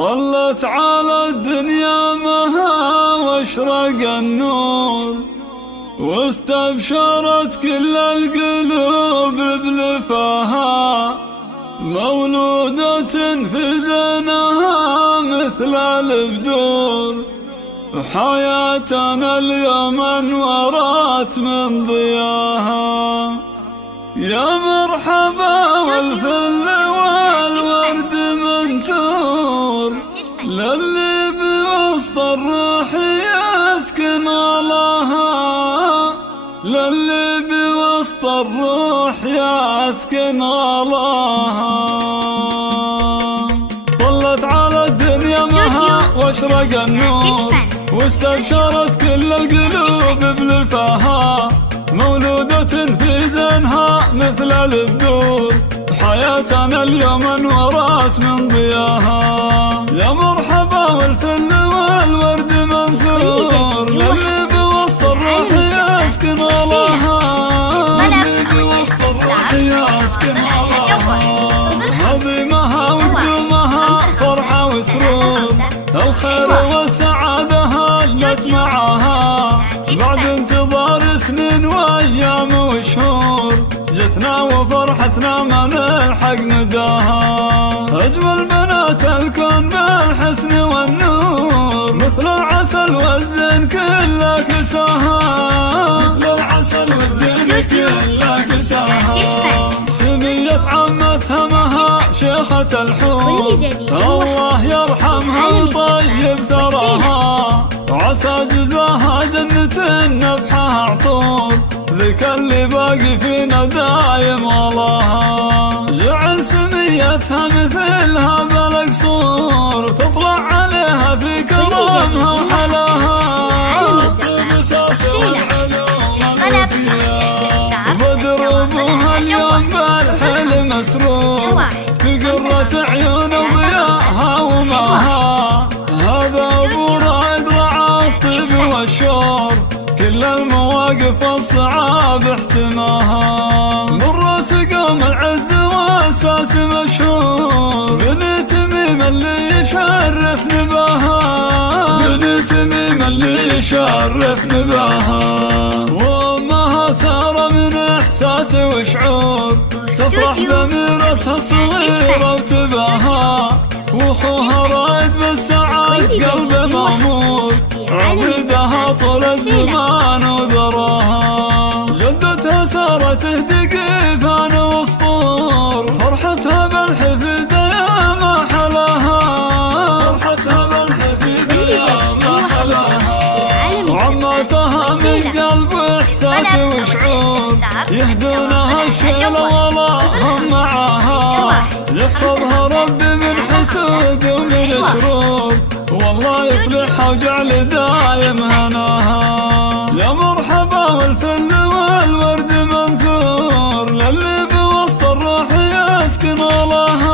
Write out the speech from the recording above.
طلت على الدنيا مها واشرق النور، واستبشرت كل القلوب بلفاها، مولودة في زينها مثل البدور، حياتنا اليوم انورت من ضياها. يا مرحبا والفل والورد منثور، للي بوسط الروح يسكن غلاها، للي بوسط الروح يسكن غلاها. طلت على الدنيا مها واشرق النور، واستبشرت كل القلوب بلفاها، مولودة في زينها مثل البدور، حياتنا اليوم انورت من ضياها. يا مرحبا والفل والورد منثور، للي بوسط الروح يسكن غلاها، للي بوسط الروح يسكن غلاها. هضيمها وقدومها فرحة وسرور، الخير والسعادة هلت معاها، بعد انتظار سنين وايام وشهور، جتنا وفرحتنا ما نلحق نداها. اجمل بنات الكون بالحسن والنور، مثل العسل والزين كله كساها، مثل العسل والزين كله كساها. سمية عمتها مها شيخة الحور، الله يرحمها ويطيب ثراها، وعسى جزاها جنة نفحها عطور، ذيك اللي باقي فينا دايم غلاها. جعل سميتها مثلها بالقصور، تطلع عليها في كرامها وحلاها، وبدروبها اليوم بالحلم مسرور، بقرة عيون وضياها وماها. هذا ابو رائد رعى الطيب والشور، كل المواقف الصعاب احتماها، من راس قوم العز والساس مشهور، بن تميم اللي يشرف نباها، بن تميم اللي يشرف نباها. وامها ساره من احساس وشعور، تفرح باميرتها الصغيره وتباها، واخوها رايد بالسعاد قلبه مامور، عضيدها طول الزمان وذراها. جدتها ساره تهدي قيفان وسطور، فرحتها بالحفيد يا ما حلاها، فرحتها بالحفيد يا ما حلاها. وعماتها من قلب احساس وشعور، يهدونها الشيل ولا هم معاها، يحفظها ربي من حسود ومن شرور، والله يصلحها وجعل دايم هناها. يا مرحبا والفل والورد منثور، للي بوسط الروح يسكن غلاها،